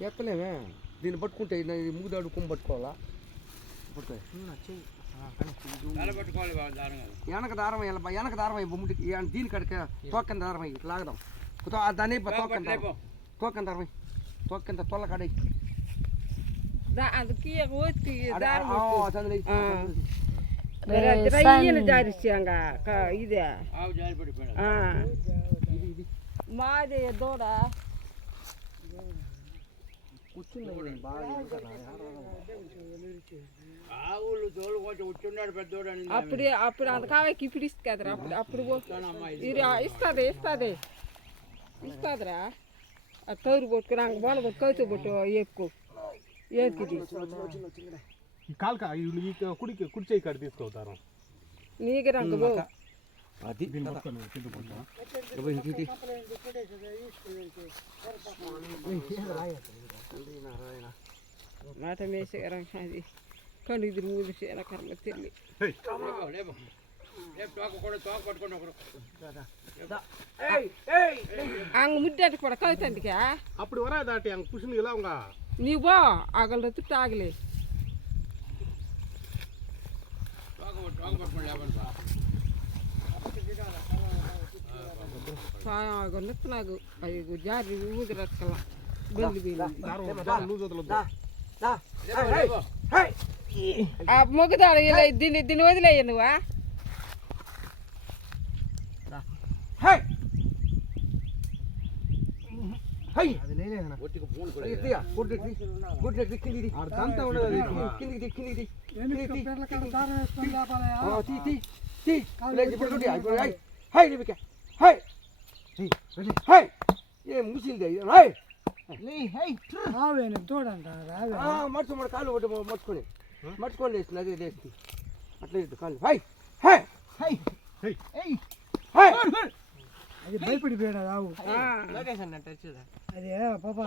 ఎత్తలేమే దీన్ని పట్టుకుంటే ముగ్గుదాడు కొమ్ము పట్టుకోవాలా వెనక దారం వెనక దారం బొమ్మిటికి దీని కడిక తోక్కని దారం ఇట్లా లాగదాం దాని తోక్కని దారం తోక్కంత తొల్ల కడ ఇదే మాదే దూడ అప్పుడు అప్పుడు అంత కావాకి ఇప్పుడు ఇస్తుందిరా అప్పుడు ఇస్తుంది ఇస్తుందిరా తోరు పట్టుకురా బోన పట్టు కౌతు పట్టు ఏపుకో ఏపుకి కుడి చేయి కాడ తీసుకోతారు నీకు రంగు బో అది మాట మేసే అది కళ్ళు ఇది మూడు కర్మ తెల్లి అంగ ముడ్డట్టు కూడా కవుతందుకా அப்படி வராதாட்டி அங்க புஷ்ணுங்களா அவங்க நீ போ அகல துட்டு ஆகலே సాగు అవి జారి ఊదిరక్కల బల్లి ఆ మొగ్గుదాడు ఇలా దీన్ని వదిలేయ నువ్వా ముసింది మర్చు కాళ్ళు మర్చుకొని మర్చుకొని లేస్తుంది అదే లేస్తుంది అట్లా లేదు కాళ్ళు అది భయపడిపోయాడు రావు అదే పాపా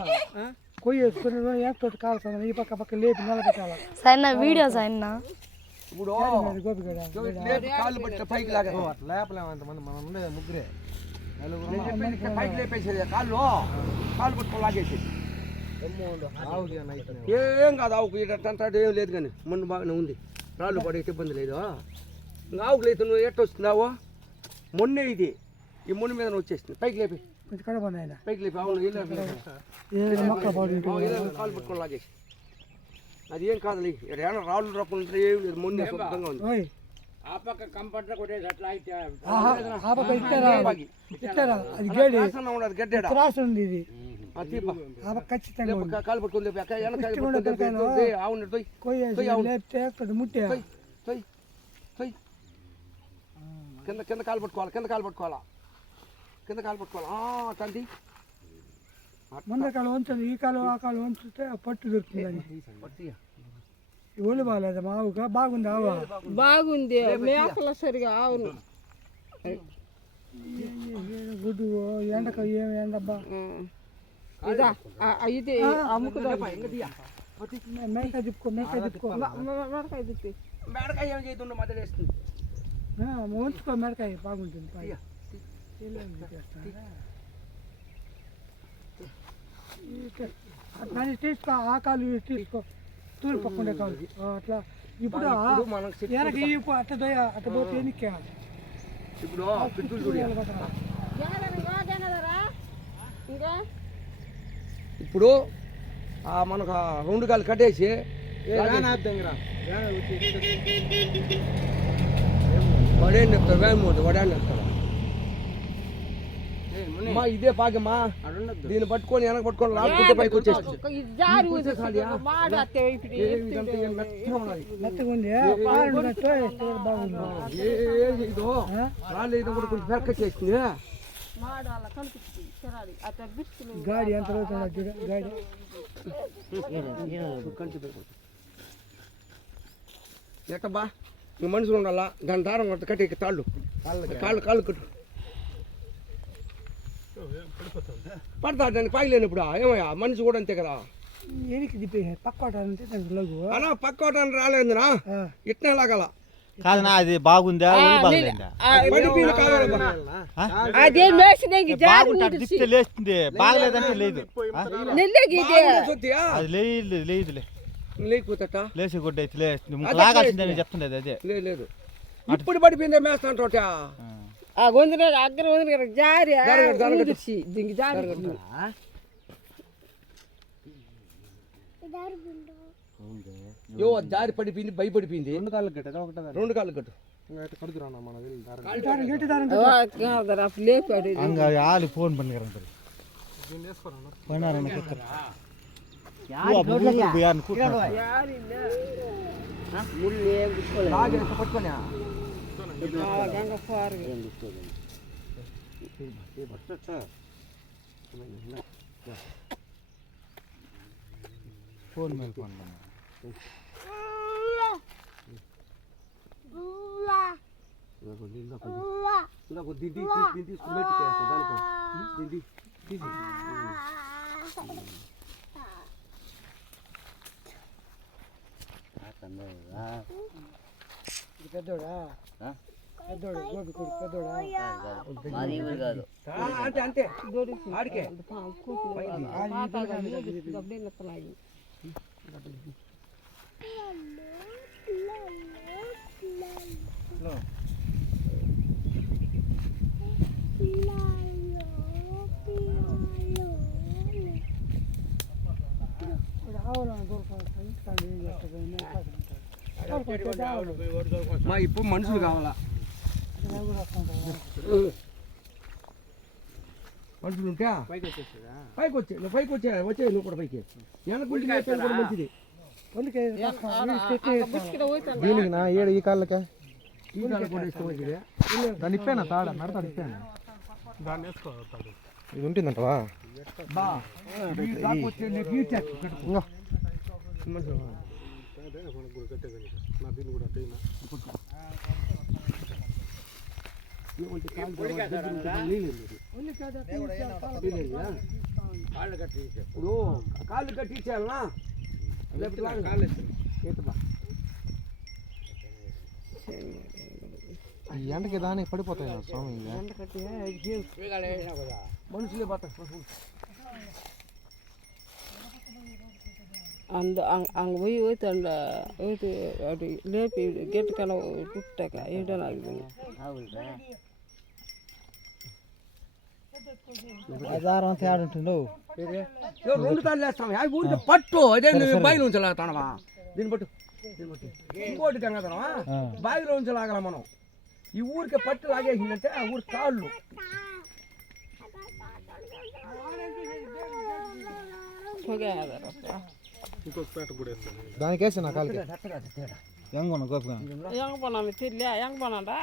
కొయ్యి వేసుకుని ఏటోటి కాలుతుంది ఈ పక్క పక్క లేపి నిలబెట్టాలి సైనా వీడియో సైనా ఇప్పుడు కాళ్ళు పట్టిన పైకి లాగా లేపలేమంతమంది మనం ఉండేది ముగ్గురే పైకి లేపేసేది కాళ్ళు పట్టుకొని లాగేసేది ఏం కాదు ఆవుకు ఇటంటే ఏం లేదు కానీ మొన్న బాగానే ఉంది రాళ్ళు పడే ఇబ్బంది లేదు ఇంకా ఆవుకు లేదు నువ్వు ఎట్ట వస్తున్నావు మొన్నే ఇది ఈ మొన్న మీద వచ్చేసింది పైకి లేపి పైకి లేపి అవును కాళ్ళు పట్టుకొని లాగేసి అది ఏం కాదు ఏమైనా రాళ్ళు రప్పులు ఏం లేదు మొన్న శుభ్రంగా ఉంది కాలు పట్టుకొని కింద కింద కాలు పట్టుకోవాలి కింద కాలు పట్టుకోవాలా కింద కాలు పట్టుకోవాలా తండ్రి ముంద కాలు వంచదు ఈ కాలు ఆ కాలు వంచితే పట్టు దొరుకుతుంది ఒళ్ళు బాగాలేదు మా ఆవుగా బాగుంది ఆవు బాగుంది మేకల సరిగా అవును గుడ్డు ఎండక ఏమి ఎండబ్బా ఇదా ఇది అమ్ముకుదా మేక తిప్పుకో మేక తిప్పుకో మెడకాయ తిప్పి మేడకాయ ఏం చేయకుండా మధ్య వేస్తుంది ఉంచుకో మేడకాయ బాగుంటుంది దాన్ని తీసుకో ఆ కాలు తీసుకో తూలు పక్కుండే కాలు అట్లా ఇప్పుడు వెనక అట్లా అట్లా పోతే ఎన్నికే ఇప్పుడు ఇప్పుడు మనకు రెండు కాలు కట్టేసి వడాన్ని చెప్తారు వేమూడు వడాన్ని చెప్తారు మా ఇదే పాకమ్మా దీన్ని పట్టుకొని వెనక పట్టుకొని లాక్కుంటే పైకి వచ్చేస్తుంది ఇదో రాళ్ళు కూడా కొంచెం పెరక చేస్తుంది గాడి ఎంత గాడి ఎట్టబ్బా ఇంక మనుషులు ఉండాలా దాని దారం కట్టి తాళ్ళు కాళ్ళు కాళ్ళు కట్టు పడతాడు దానికి పాయలేనప్పుడు ఏమయ్యా మనిషి కూడా అంతే కదా ఎనికి దిప్పే పక్కోట అంటే లఘు అలా పక్కోటాన్ని రాలేదునా ఇట్నే లాగాల కాదనా అది బాగుందా ఒళ్ళు బాగలేదా పడిపోయింది కావాలమ్మా. అదే మేసినంగి జారి బాగుంటే దిప్తే లేస్తుంది బాగలేదంటే లేదు నెల్లకి ఇది సొత్తియా? అది లేదులే లేకపోతేట? లేచి గుడ్డ అయితే లేస్తుంది లాగాల్సిందని చెప్తుండేది అదే లేదు ఇప్పుడు పడిపోయిందే మేస్తా అంటోట. ఆ వందన అగ్గర వందన జారి ఊదిర్చి దింగి జారి యో అది జారి పడిపోయింది భయపడిపోయింది. రెండు కాళ్ళకి కట్టేదా ఒకటే దారి? రెండు కాళ్ళు కట్టు. కడుతురానా మన వెళ్ళి దారి లేపాడు அங்கே ஆள் ஃபோன் பண்ணிக்கிறேன் దీన్ని వేసుకోరా பண்ணாரன் లాగేసి పట్టుకోనా? గంగ ఫార్ ஃபோன் மேல் பண்ணேன் పెద్దోడా పెద్దోడు గోపి కొడుకు పెద్దోడా అంటే అంతే ఆడికే మా ఇప్పుడు మనుషులు కావాలా? మనుషులు ఉంటే పైకి వచ్చే నువ్వు పైకి వచ్చే నువ్వు కూడా పైకి వెనకుంటే కూడా మంచిది. దీనికి నా ఏడు ఈ కాళ్ళకే ఈ కాలం కూడా ఇష్టం మంచిది. దాన్ని ఇప్పాను తాడ మెడతాడు ఇప్పాను దాన్ని వేసుకోతాడు ఇది ఉంటుందంటవా బా వచ్చే నీకు ఈ చెట్టు కట్టుకో. నా దీన్ని కూడా ట్రైనా ఇప్పుడు కాళ్ళు కట్టి ఇచ్చేయాలనా? ఈ ఎండకి దానికి పడిపోతాయి స్వామి మనుషులే పోతారు. அங்கே போய் ஊற்றாண்ட ஊற்றி அப்படி லேப்பி கெட்டுக்கெல்லாம் விட்டாக்கா ஈடனாகுது ఆధారం తేడా ఉంటుందో రెండు కాళ్ళు వేస్తాం అవి ఊరికి పట్టు అదే నువ్వు బావిలో ఉంచలాగుతానవా? దీన్ని పట్టు ఇంకోటి గంగాధరమా బావిలో ఉంచలాగల మనం. ఈ ఊరికి పట్టు లాగేసిందంటే ఆ ఊరి కాళ్ళు ఇంకొక పేట కూడా వేస్తాను దానికి వేసి నా కాళ్ళకి ಹೆಂಗೋಣ ಗೋಪ್ಗ ಹೆಂಗೆ போனாமே தெரியல ಹೆಂಗೆ போனாண்டா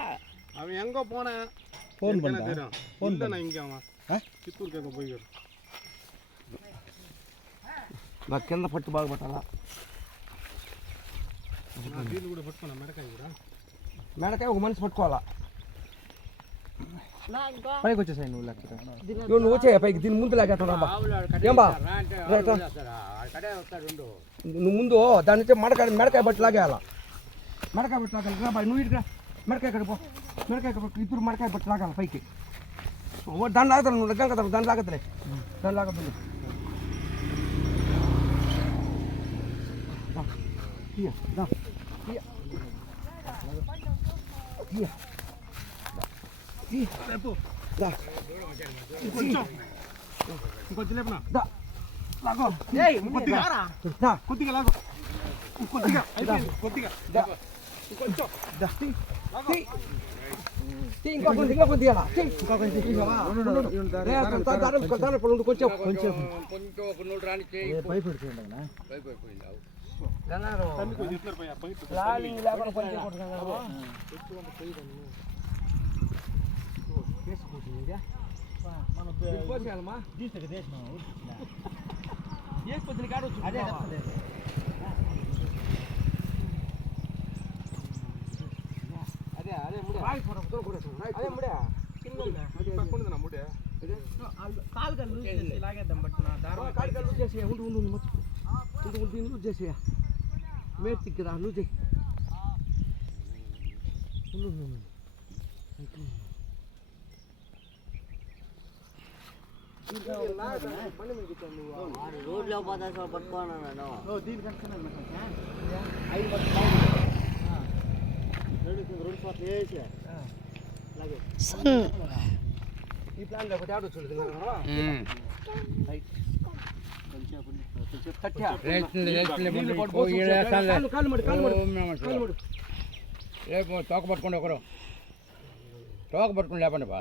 அவன் எங்க போனேன் ஃபோன் எனக்கு என்ன பண்ணா தெரியும் ஃபோன் இல்லை நான் இங்கே அவன் చిత్తూరుకి எங்க போய்க்கிறேன் నా కింద పట్టు బాగా పట్టాలా? దీన్ని కూడా పట్టుకున్నా మెడకాయ కూడా మెడకాయ ఒక మనిషి పట్టుకోవాలా? పైకి వచ్చేసాయి నువ్వు లెక్క నువ్వు వచ్చే పైకి దీని ముందు లాగేస్తాను ఏం బా నువ్వు ముందు దాని నుంచి మెడకాయ బట్టి లాగేయాల. మెడకాయ బట్టి లాగాలి రా బాయ్ నువ్వు ఇటురా మెడకాయ కడిపో మెడకాయ కడిపో ఇద్దరు మెడకాయ బట్టి లాగాలి పైకి. దాన్ని లాగుతాను నువ్వు లగ్గం కదా దాన్ని లాగద్దులే దాన్ని లాగద్దు. ఇంకొంచెం లేపనా లాగో కొద్దిగా కొద్దిగా లాగో కొద్దిగా కొద్దిగా ఇంకొంచెం ఇంకా కొద్దిగా కొంచెం మేతికి రా నువ్వు రోడ్లో పోతా సార్ పట్టుకోను రెండు చోట్ల వేసి ఈ ప్లాన్ లేకపోతే ఆడ వచ్చి రేపు తోక పట్టుకోండి ఒకరు తోక పట్టుకుని లేపండి బా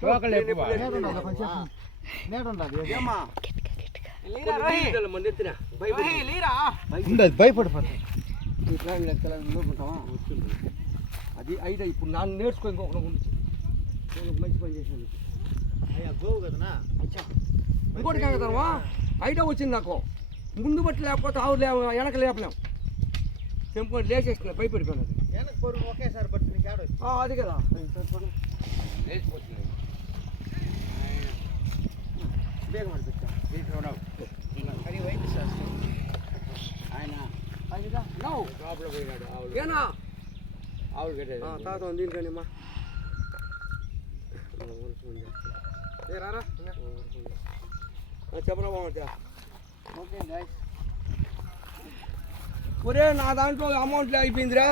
తోక లేపు బా. భయపడిపోతుంది ఈ ప్లాన్ లెక్కలుకుంటావా అది ఐడియా ఇప్పుడు నాన్న నేర్చుకో ఇంకొకటి ముందు నేను ఒక మంచి పని చేసాను గోవు కదనా ఇంకోటి కాగతావా ఐడియా వచ్చింది నాకు ముందు బట్టి లేకపోతే ఆవు వెనక లేపలేం తెంపుకొని లేచేస్తున్నా భయపడిపోయినది వెనక పొరుగు ఒకేసారి పట్టి నీకు ఆడ అది కదా లేచిపోతుంది బేగం అనిపించా అది వైద్య శాస్త్రం ఆయన అదిగా నవ్వు షాప్లో పోయినాడు ఆవులు ఏనా ఆవులు కట్టేది తాత దీనికని అమ్మా రారా చెప్పరా బాగుంటా ఓకే గైస్ ఒరే నా దాంట్లో అమౌంట్ అయిపోయిందిరా